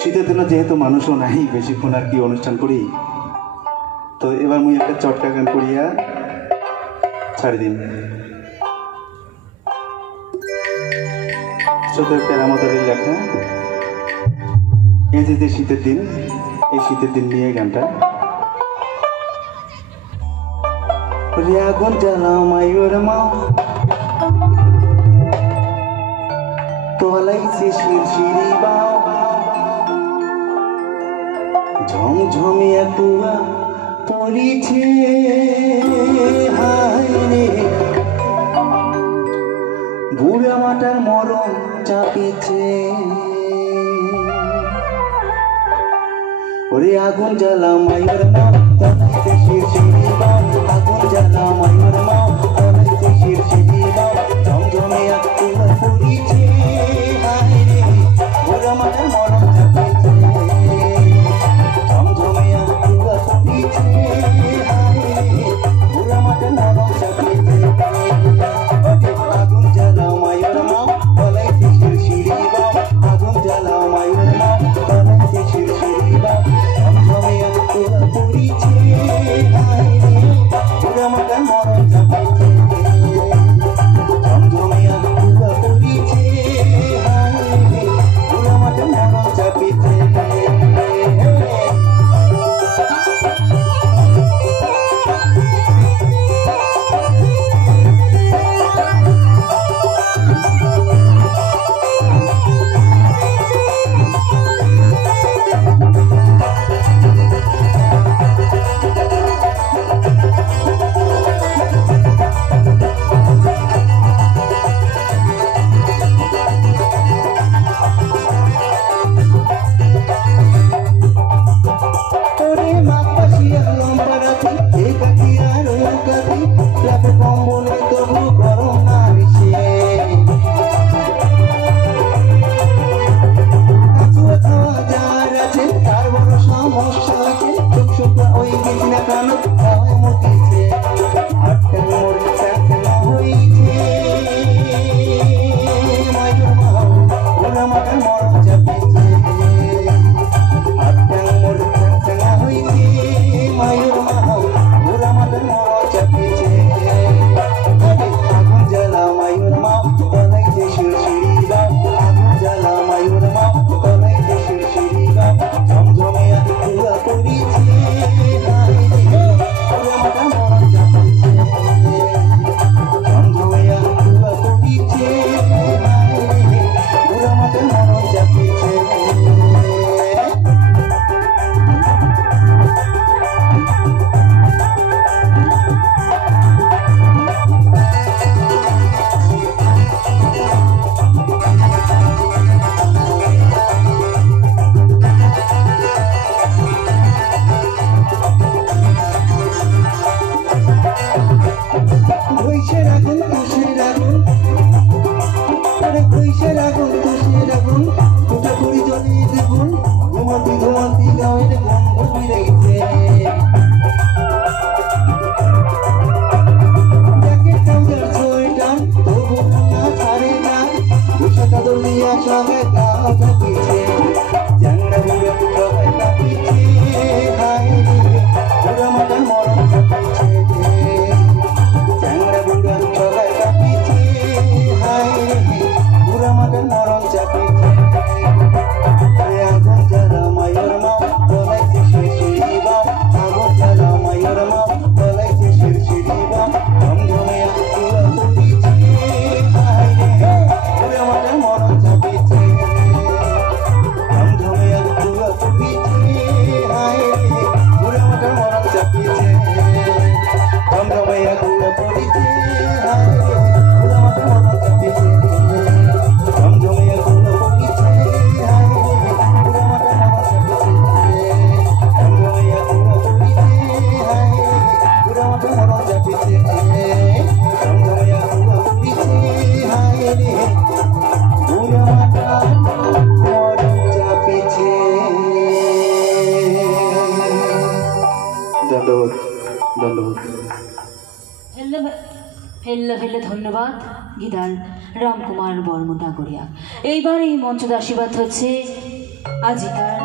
শীতের দিনে যেহেতু মানুষও নাই বেশিক্ষণ আর কি অনুষ্ঠান করি, তো এবার মুই একটা চটকা গান করিয়া ছাড়ি দিন। চোখের আমাদের লেখা এই যে শীতের দিন, এই শীতের দিন নিয়ে গানটা। আগুন জ্বালামাইর মা তোলাইছে শিরশিরি বাও, ঝমঝমিয়া কুয়া পড়িছে হায় রে, বুড়া মাটার মরণ চাপিছে। ওরে আগুন জ্বালামাইর মা তোলাইছে শিরশিরি বাও, আগুন জ্বালামাইর মা তোলাইছে শিরশিরি বাও, ঝমঝমিয়া কুয়া পড়িছে হায় রে, বুড়া মাটার মরণ চাপিছে। ফেললে ধন্যবাদ গীতার। রামকুমার বর্মন ঠাকুরিয়া। এইবার এই মঞ্চদাসীবাদ হচ্ছে আজিকার